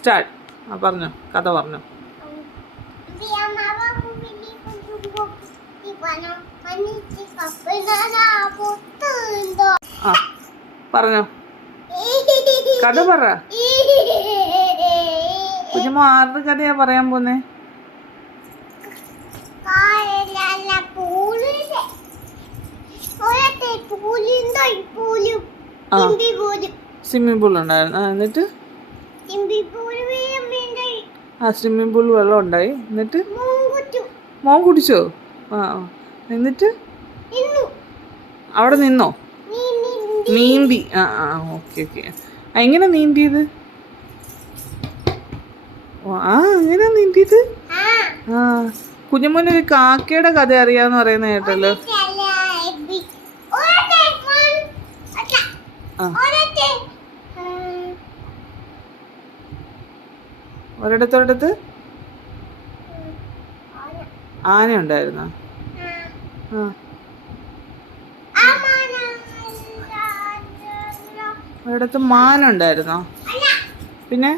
Start. പറഞ്ഞോ, കഥ പറഞ്ഞോ. ആ പറഞ്ഞോ, കഥ പറ. കുഞ്ഞമ്മ ആരുടെ കഥയാ പറയാൻ പോന്നേ? സ്വിമ്മിംഗ് പൂൾ ഉണ്ടായിരുന്നു. എന്നിട്ട് സ്വിമ്മിംഗ് പൂൾ വെള്ളം ഉണ്ടായി. എന്നിട്ട് മോൻ കുടിച്ചോ? എന്നിട്ട് അവിടെ നിന്നോ? നീന്തി. ഓക്കെ. എങ്ങനെ നീന്തിയത്? അങ്ങനെ നീന്തിയത്. കുഞ്ഞുമോനൊരു കാക്കയുടെ കഥ അറിയാന്ന് പറയുന്ന കേട്ടല്ലോ. ഒരിടത്തൊരിടത്ത് ആന ഉണ്ടായിരുന്നോ? ഒരിടത്ത് മാൻ ഉണ്ടായിരുന്നോ? പിന്നെ